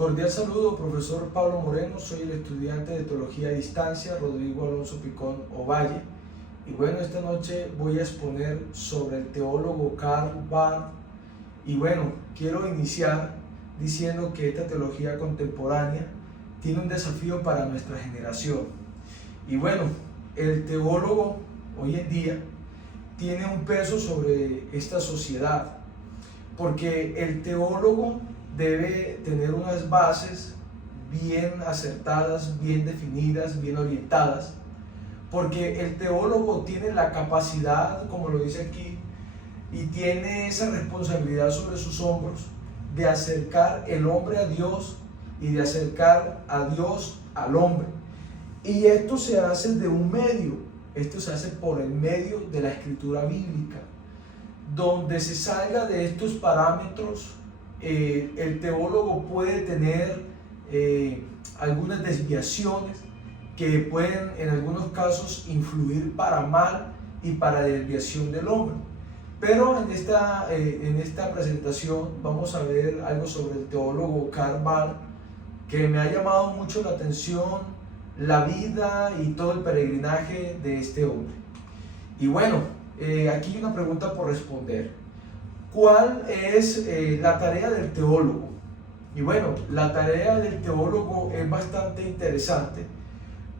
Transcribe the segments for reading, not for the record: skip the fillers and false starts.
Cordial saludo, profesor Pablo Moreno, soy el estudiante de Teología a Distancia, Rodrigo Alonso Picón Ovalle. Y bueno, esta noche voy a exponer sobre el teólogo Karl Barth. Y bueno, quiero iniciar diciendo que esta teología contemporánea tiene un desafío para nuestra generación. Y bueno, el teólogo hoy en día tiene un peso sobre esta sociedad, porque el teólogo debe tener unas bases bien acertadas, bien definidas, bien orientadas, porque el teólogo tiene la capacidad, como lo dice aquí, y tiene esa responsabilidad sobre sus hombros de acercar el hombre a Dios y de acercar a Dios al hombre. Y esto se hace de un medio, esto se hace por el medio de la escritura bíblica, donde se salga de estos parámetros. El teólogo puede tener algunas desviaciones que pueden en algunos casos influir para mal y para desviación del hombre. Pero en esta presentación vamos a ver algo sobre el teólogo Karl Barth, que me ha llamado mucho la atención, la vida y todo el peregrinaje de este hombre. Y bueno, aquí hay una pregunta por responder. ¿Cuál es la tarea del teólogo? Y bueno, la tarea del teólogo es bastante interesante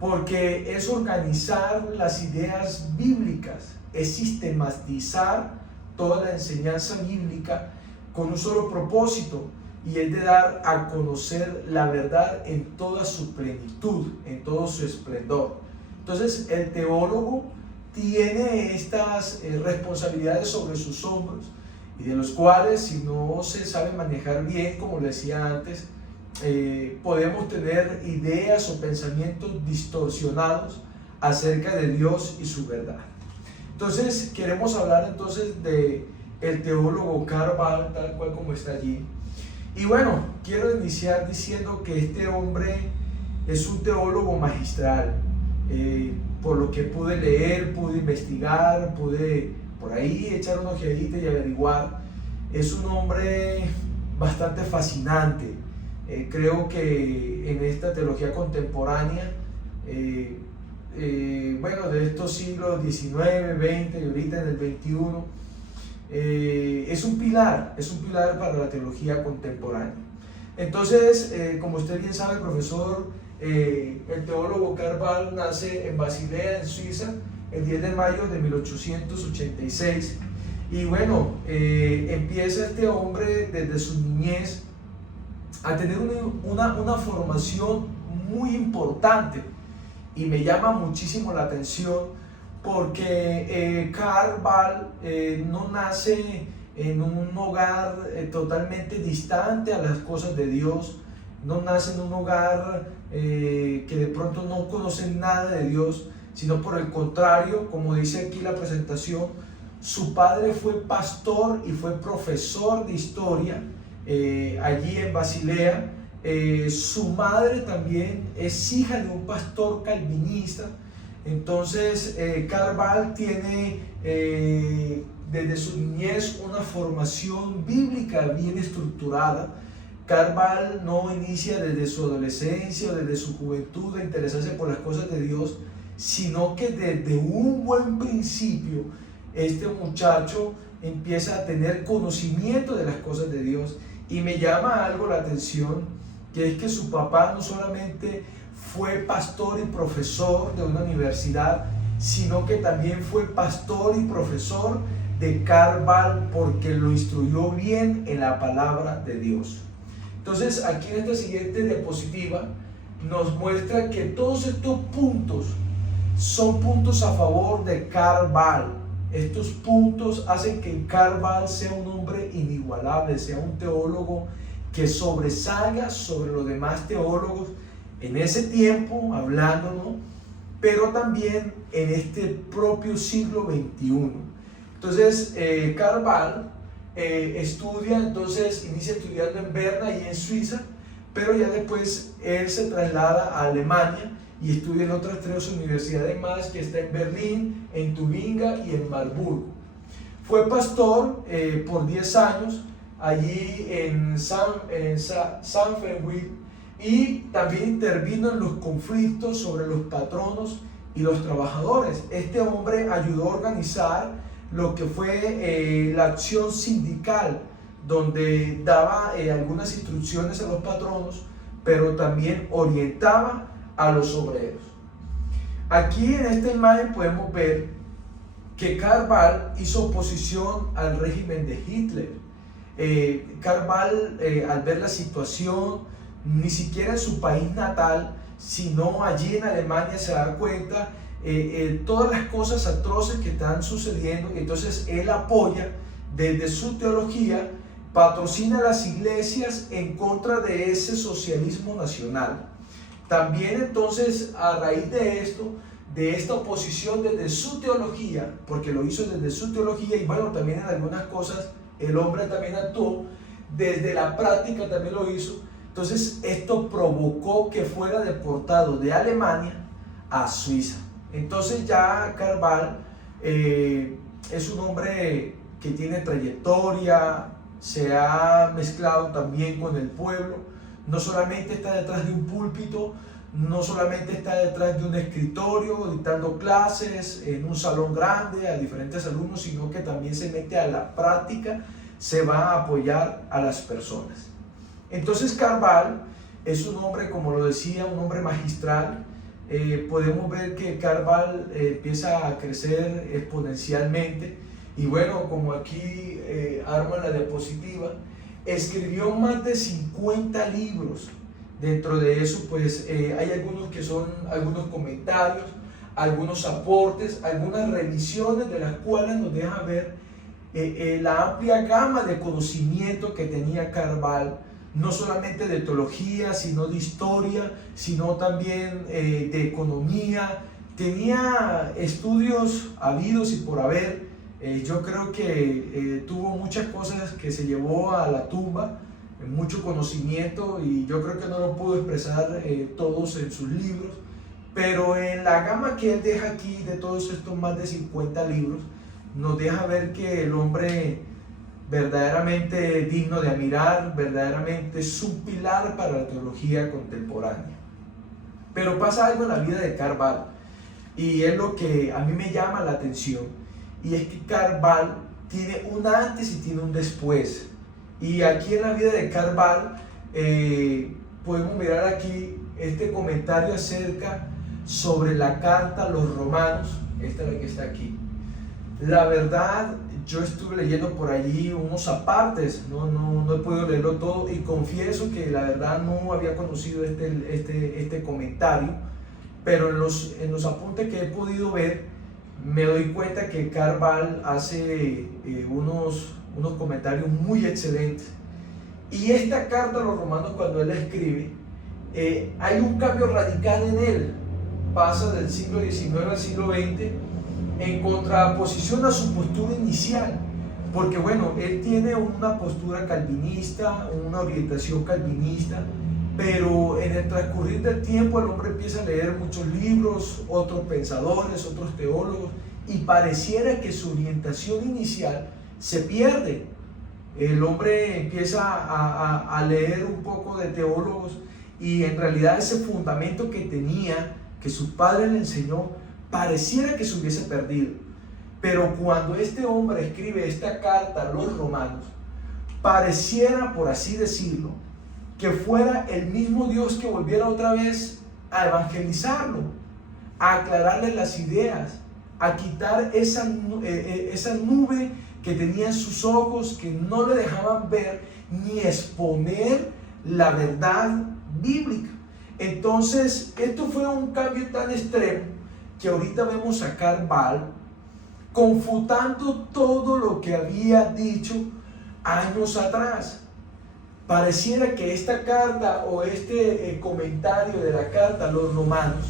porque es organizar las ideas bíblicas, es sistematizar toda la enseñanza bíblica con un solo propósito, y es de dar a conocer la verdad en toda su plenitud, en todo su esplendor. Entonces, el teólogo tiene estas responsabilidades sobre sus hombros, y de los cuales, si no se sabe manejar bien, como le decía antes, podemos tener ideas o pensamientos distorsionados acerca de Dios y su verdad. Entonces, queremos hablar entonces de el teólogo Karl Barth, tal cual como está allí. Y bueno, quiero iniciar diciendo que este hombre es un teólogo magistral. Por lo que pude leer, pude investigar, pude por ahí echar una ojeadita y averiguar, es un hombre bastante fascinante. Creo que en esta teología contemporánea, bueno, de estos siglos XIX, XX y ahorita en el XXI, es un pilar para la teología contemporánea. Entonces, como usted bien sabe, profesor, el teólogo Karl Barth nace en Basilea, en Suiza, el 10 de mayo de 1886. Y bueno, empieza este hombre desde su niñez a tener una formación muy importante, y me llama muchísimo la atención porque Karl Barth no nace en un hogar totalmente distante a las cosas de Dios, no nace en un hogar que de pronto no conoce nada de Dios, sino por el contrario, como dice aquí la presentación, su padre fue pastor y fue profesor de historia allí en Basilea. Su madre también es hija de un pastor calvinista. Entonces, Karl Barth tiene desde su niñez una formación bíblica bien estructurada. Karl Barth no inicia desde su adolescencia o desde su juventud a interesarse por las cosas de Dios, sino que desde un buen principio este muchacho empieza a tener conocimiento de las cosas de Dios. Y me llama algo la atención, que es que su papá no solamente fue pastor y profesor de una universidad, sino que también fue pastor y profesor de Karl Barth, porque lo instruyó bien en la palabra de Dios. Entonces, aquí en esta siguiente diapositiva nos muestra que todos estos puntos son puntos a favor de Karl Barth. Estos puntos hacen que Karl Barth sea un hombre inigualable, sea un teólogo que sobresalga sobre los demás teólogos en ese tiempo, hablando, ¿no? Pero también en este propio siglo XXI. Entonces, Karl Barth estudia, entonces inicia estudiando en Berna y en Suiza, pero ya después él se traslada a Alemania y estudia en otras 3 universidades más, que está en Berlín, en Tubinga y en Marburgo. Fue pastor por 10 años allí en Sanfenwil, y también intervino en los conflictos sobre los patronos y los trabajadores. Este hombre ayudó a organizar lo que fue la acción sindical, donde daba algunas instrucciones a los patronos, pero también orientaba a los obreros. Aquí en esta imagen podemos ver que Karl Barth hizo oposición al régimen de Hitler. Karl Barth, al ver la situación, ni siquiera en su país natal, sino allí en Alemania, se da cuenta todas las cosas atroces que están sucediendo. Entonces él apoya desde su teología, patrocina las iglesias en contra de ese socialismo nacional. También entonces, a raíz de esto, de esta oposición desde su teología, porque lo hizo desde su teología, y bueno, también en algunas cosas el hombre también actuó, desde la práctica también lo hizo. Entonces esto provocó que fuera deportado de Alemania a Suiza. Entonces ya Karl Barth es un hombre que tiene trayectoria, se ha mezclado también con el pueblo, no solamente está detrás de un púlpito, no solamente está detrás de un escritorio dictando clases en un salón grande a diferentes alumnos, sino que también se mete a la práctica, se va a apoyar a las personas. Entonces Karl Barth es un hombre, como lo decía, un hombre magistral. Podemos ver que Karl Barth empieza a crecer exponencialmente, y bueno, como aquí arma la diapositiva, escribió más de 50 libros. Dentro de eso pues hay algunos que son algunos comentarios, algunos aportes, algunas revisiones, de las cuales nos deja ver la amplia gama de conocimiento que tenía Karl Barth, no solamente de teología, sino de historia, sino también de economía. Tenía estudios habidos y por haber. Yo creo que tuvo muchas cosas que se llevó a la tumba, mucho conocimiento, y yo creo que no lo pudo expresar todos en sus libros, pero en la gama que él deja aquí de todos estos más de 50 libros, nos deja ver que el hombre verdaderamente digno de admirar, verdaderamente es un pilar para la teología contemporánea. Pero pasa algo en la vida de Karl Barth, y es lo que a mí me llama la atención, y es que Karl Barth tiene un antes y tiene un después. Y aquí en la vida de Karl Barth podemos mirar aquí este comentario acerca sobre la carta a los romanos. Esta es la que está aquí. La verdad, yo estuve leyendo por allí unos apartes, no he podido leerlo todo, y confieso que la verdad no había conocido este comentario, pero en los apuntes que he podido ver, me doy cuenta que Karl Barth hace unos comentarios muy excelentes. Y esta carta a los romanos, cuando él la escribe, hay un cambio radical en él. Pasa del siglo XIX al siglo XX en contraposición a su postura inicial, porque bueno, él tiene una postura calvinista, una orientación calvinista, pero en el transcurrir del tiempo el hombre empieza a leer muchos libros, otros pensadores, otros teólogos, y pareciera que su orientación inicial se pierde. El hombre empieza a leer un poco de teólogos, y en realidad ese fundamento que tenía, que su padre le enseñó, pareciera que se hubiese perdido. Pero cuando este hombre escribe esta carta a los romanos, pareciera, por así decirlo, que fuera el mismo Dios que volviera otra vez a evangelizarlo, a aclararle las ideas, a quitar esa nube que tenía en sus ojos, que no le dejaban ver ni exponer la verdad bíblica. Entonces, esto fue un cambio tan extremo que ahorita vemos a Karl Barth confutando todo lo que había dicho años atrás. Pareciera que esta carta o este comentario de la carta a los romanos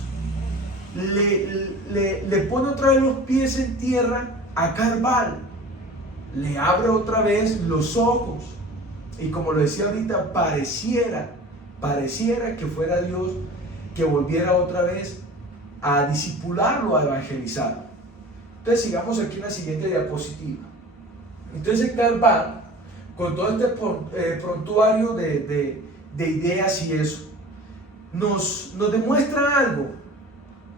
le pone otra vez los pies en tierra a Karl Barth, le abre otra vez los ojos, y como lo decía ahorita, pareciera que fuera Dios que volviera otra vez a discipularlo, a evangelizarlo. Entonces sigamos aquí en la siguiente diapositiva. Entonces Karl Barth, con todo este prontuario de ideas y eso, nos demuestra algo,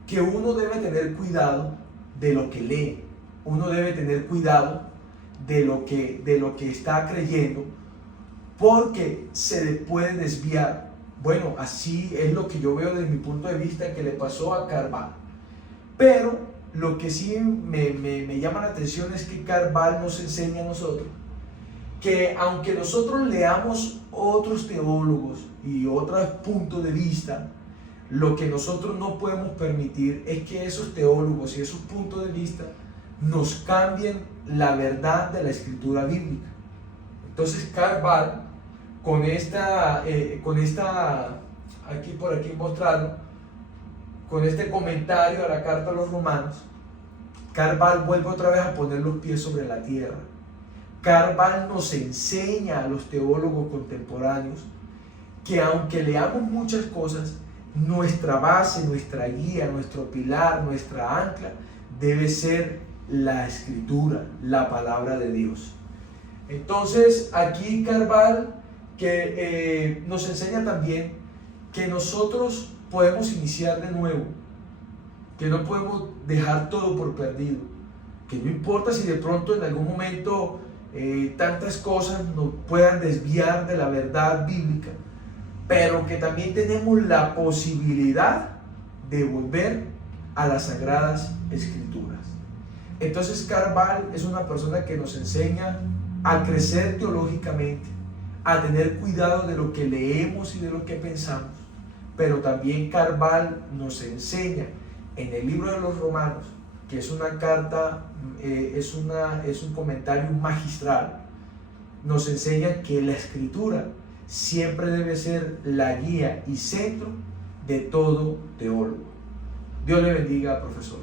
que uno debe tener cuidado de lo que lee, uno debe tener cuidado de lo que está creyendo, porque se puede desviar. Bueno, así es lo que yo veo desde mi punto de vista que le pasó a Carvajal. Pero lo que sí me llama la atención es que Carvajal nos enseña a nosotros que aunque nosotros leamos otros teólogos y otros puntos de vista, lo que nosotros no podemos permitir es que esos teólogos y esos puntos de vista nos cambien la verdad de la escritura bíblica. Entonces Carvajal, con esta, aquí por aquí mostrarlo, con este comentario a la carta a los romanos, Carvajal vuelve otra vez a poner los pies sobre la tierra. Carvajal nos enseña a los teólogos contemporáneos que aunque leamos muchas cosas, nuestra base, nuestra guía, nuestro pilar, nuestra ancla debe ser la escritura, la palabra de Dios. Entonces aquí Carvajal que nos enseña también que nosotros podemos iniciar de nuevo, que no podemos dejar todo por perdido, que no importa si de pronto en algún momento tantas cosas nos puedan desviar de la verdad bíblica, pero que también tenemos la posibilidad de volver a las Sagradas Escrituras. Entonces Carvajal es una persona que nos enseña a crecer teológicamente, a tener cuidado de lo que leemos y de lo que pensamos, pero también Carvajal nos enseña en el libro de los Romanos, que es una carta, es un comentario magistral, nos enseña que la escritura siempre debe ser la guía y centro de todo teólogo. Dios le bendiga, profesor.